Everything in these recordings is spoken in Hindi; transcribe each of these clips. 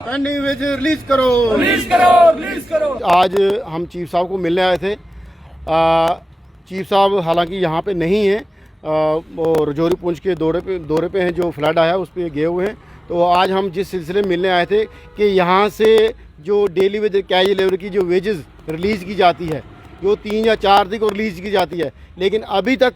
पेंडिंग वेज रिलीज करो, रिलीज करो, रिलीज करो। आज हम चीफ साहब को मिलने आए थे। चीफ साहब हालांकि यहाँ पे नहीं हैं, वो रजौरी पुंछ के दौरे पे हैं, जो फ्लड आया उस पर गए हुए हैं। तो आज हम जिस सिलसिले में मिलने आए थे कि यहाँ से जो डेली वेज कैश लेबर की जो वेजेस रिलीज़ की जाती है, जो 3 या 4 तारीख को रिलीज़ की जाती है, लेकिन अभी तक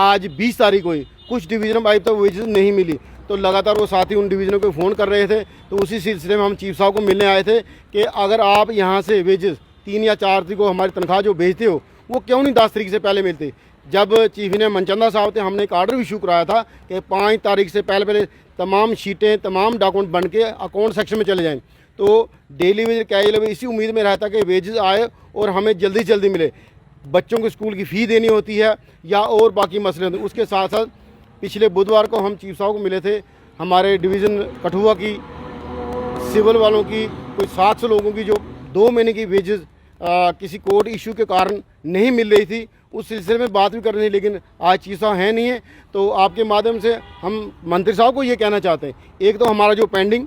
आज 20 तारीख को ही कुछ डिवीज़न में अभी तक वेजेस नहीं मिली। तो लगातार वो साथी उन डिवीज़नों को फ़ोन कर रहे थे। तो उसी सिलसिले में हम चीफ साहब को मिलने आए थे कि अगर आप यहाँ से वेजेस 3 या 4 तारीख को हमारी तनख्वाह जो भेजते हो, वो क्यों नहीं 10 तारीख से पहले मिलते। जब चीफ ने मनचंदा साहब थे, हमने एक आर्डर इशू कराया था कि 5 तारीख से पहले तमाम शीटें, तमाम डॉक्यूमेंट बन के अकाउंट सेक्शन में चले जाएँ। तो डेली वेज कैश लेबर इसी उम्मीद में रहता कि वेजेस आए और हमें जल्दी से जल्दी मिले। बच्चों को स्कूल की फ़ी देनी होती है या और बाकी मसले होते हैं। उसके साथ साथ पिछले बुधवार को हम चीफ साहब को मिले थे। हमारे डिवीज़न कठुआ की सिविल वालों की कोई 700 लोगों की जो 2 महीने की वेजेस किसी कोर्ट इशू के कारण नहीं मिल रही थी, उस सिलसिले में बात भी कर रही थी, लेकिन आज चीफ साहब हैं नहीं है। तो आपके माध्यम से हम मंत्री साहब को ये कहना चाहते हैं, एक तो हमारा जो पेंडिंग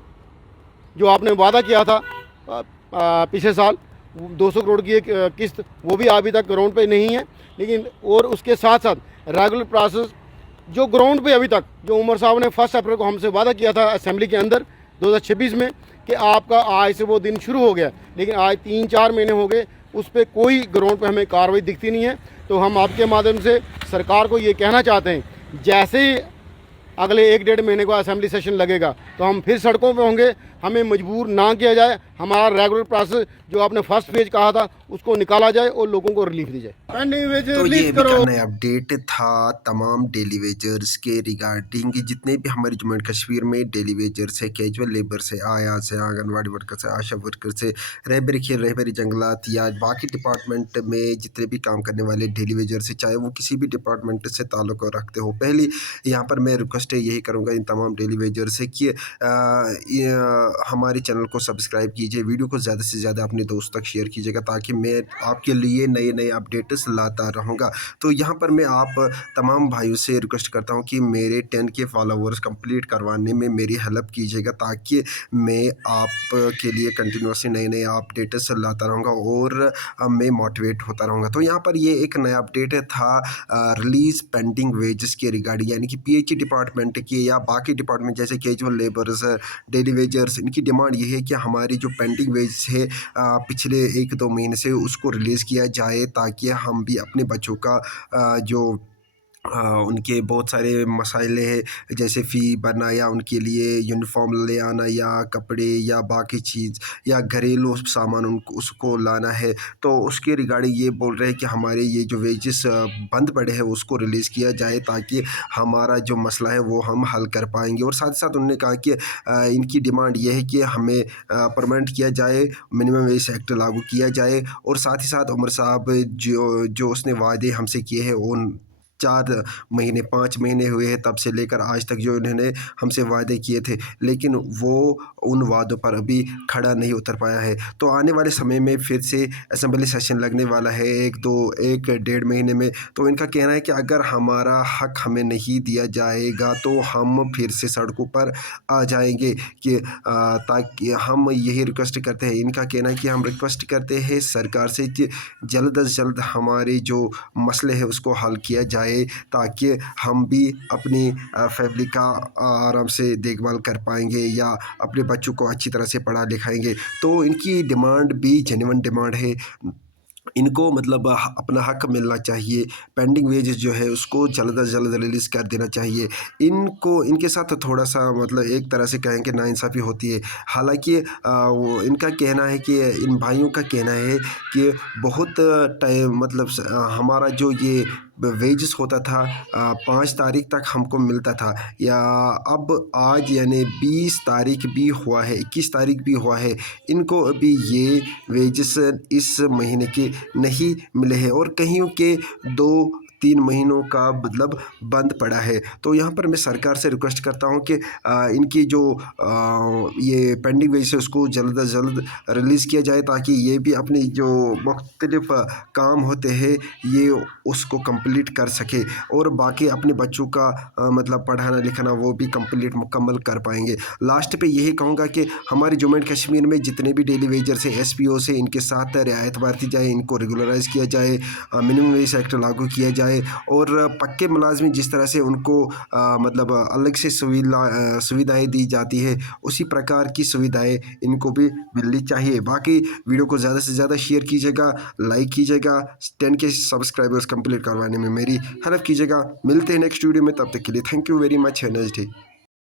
जो आपने वादा किया था पिछले साल 200 करोड़ की एक किस्त, वो भी अभी तक ग्राउंड पे नहीं है। लेकिन और उसके साथ साथ रेगुलर प्रोसेस जो ग्राउंड पे अभी तक जो उमर साहब ने 1 अप्रैल को हमसे वादा किया था असेंबली के अंदर 2026 में कि आपका आज से वो दिन शुरू हो गया, लेकिन आज 3-4 महीने हो गए, उस पर कोई ग्राउंड पे हमें कार्रवाई दिखती नहीं है। तो हम आपके माध्यम से सरकार को ये कहना चाहते हैं, जैसे ही अगले 1-1.5 महीने को असेंबली सेशन लगेगा तो हम फिर सड़कों पे होंगे। हमें मजबूर ना किया जाए, हमारा रेगुलर प्रोसेस जो आपने फर्स्ट पेज कहा था उसको निकाला जाए और लोगों को रिलीफ दी जाए। पेंडिंग वेज तो ये रिलीज भी करो। नया अपडेट था तमाम डेली वेजर्स के रिगार्डिंग जितने भी हमारे जम्मू एंड कश्मीर में डेली वेजर्स है, कैजुअल लेबर से, आया से, आंगनवाड़ी वर्कर से, आशा वर्कर से, रहबरी खेल, रहबरी जंगलात या बाकी डिपार्टमेंट में जितने भी काम करने वाले डेली वेजर्स है, चाहे वो किसी भी डिपार्टमेंट से ताल्लुक़ रखते हो, पहले यहाँ पर मैं रिक्वेस्ट यही करूँगा इन तमाम डेली वेजर्स से कि हमारे चैनल को सब्सक्राइब कीजिए, वीडियो को ज़्यादा से ज़्यादा अपने दोस्तों तक शेयर कीजिएगा ताकि मैं आपके लिए नए नए अपडेट्स लाता रहूँगा। तो यहाँ पर मैं आप तमाम भाइयों से रिक्वेस्ट करता हूँ कि मेरे 10K फॉलोवर्स कंप्लीट करवाने में मेरी हेल्प कीजिएगा ताकि मैं आपके लिए कंटिन्यूसली नए नए अपडेट्स लाता रहूँगा और मैं मोटिवेट होता रहूँगा। तो यहाँ पर ये एक नया अपडेट था रिलीज़ पेंडिंग वेजेस के रिगार्डिंग, यानी कि PH डिपार्टमेंट की या बाकी डिपार्टमेंट जैसे कैजुअल लेबर्स, डेली वेजर्स, इनकी डिमांड ये है कि हमारी जो पेंडिंग वेज है पिछले 1-2 महीने से उसको रिलीज़ किया जाए ताकि हम भी अपने बच्चों का जो उनके बहुत सारे मसाइले हैं जैसे फ़ी भरना या उनके लिए यूनिफॉर्म ले आना या कपड़े या बाकी चीज़ या घरेलू सामान उनको उसको लाना है, तो उसके रिगार्डिंग ये बोल रहे हैं कि हमारे ये जो वेजेस बंद पड़े हैं उसको रिलीज़ किया जाए ताकि हमारा जो मसला है वो हम हल कर पाएंगे। और साथ ही साथ उन्होंने कहा कि इनकी डिमांड ये है कि हमें परमानेंट किया जाए, मिनिमम वेज एक्ट लागू किया जाए और साथ ही साथ उमर साहब जो उसने वादे हमसे किए हैं उन 4 महीने 5 महीने हुए हैं तब से लेकर आज तक जो इन्होंने हमसे वादे किए थे, लेकिन वो उन वादों पर अभी खड़ा नहीं उतर पाया है। तो आने वाले समय में फिर से असेंबली सेशन लगने वाला है 1-1.5 महीने में, तो इनका कहना है कि अगर हमारा हक हमें नहीं दिया जाएगा तो हम फिर से सड़कों पर आ जाएंगे कि ताकि हम यही रिक्वेस्ट करते हैं। इनका कहना है कि हम रिक्वेस्ट करते हैं सरकार से कि जल्द अज जल्द हमारे जो मसले हैं उसको हल किया जाए ताकि हम भी अपनी फैमिली का आराम से देखभाल कर पाएंगे या अपने बच्चों को अच्छी तरह से पढ़ा लिखाएंगे। तो इनकी डिमांड भी जेन्युइन डिमांड है, इनको मतलब अपना हक मिलना चाहिए, पेंडिंग वेजेस जो है उसको जल्द से जल्द रिलीज़ कर देना चाहिए। इनको इनके साथ थोड़ा सा मतलब एक तरह से कहें कि नाइंसाफ़ी होती है। हालांकि वो इनका कहना है कि इन भाइयों का कहना है कि बहुत टाइम मतलब हमारा जो ये वेजेस होता था 5 तारीख तक हमको मिलता था, या अब आज यानी 20 तारीख भी हुआ है, 21 तारीख भी हुआ है, इनको अभी ये वेजेस इस महीने के नहीं मिले हैं और कहीं के 2 3 महीनों का मतलब बंद पड़ा है। तो यहाँ पर मैं सरकार से रिक्वेस्ट करता हूँ कि इनकी जो ये पेंडिंग वेज है उसको जल्द अज जल्द रिलीज़ किया जाए, ताकि ये भी अपनी जो मुख्तलिफ काम होते हैं ये उसको कंप्लीट कर सके और बाकी अपने बच्चों का मतलब पढ़ाना लिखाना वो भी कंप्लीट मुकम्मल कर पाएंगे। लास्ट पे यही कहूँगा कि हमारे जम्मू एंड कश्मीर में जितने भी डेली वेजर्स हैं SPO से इनके साथ रियायत बरती जाए, इनको रेगुलराइज किया जाए, मिनिमम वेज एक्ट लागू किया जाए और पक्के मुलाजमिन जिस तरह से उनको मतलब अलग से सुविधाएँ दी जाती है उसी प्रकार की सुविधाएँ इनको भी मिलनी चाहिए। बाकी वीडियो को ज़्यादा से ज़्यादा शेयर कीजिएगा, लाइक कीजिएगा, 10K सब्सक्राइबर्स कंप्लीट करवाने में मेरी हेल्प कीजिएगा। मिलते हैं नेक्स्ट वीडियो में, तब तक के लिए thank you very much, have a nice day.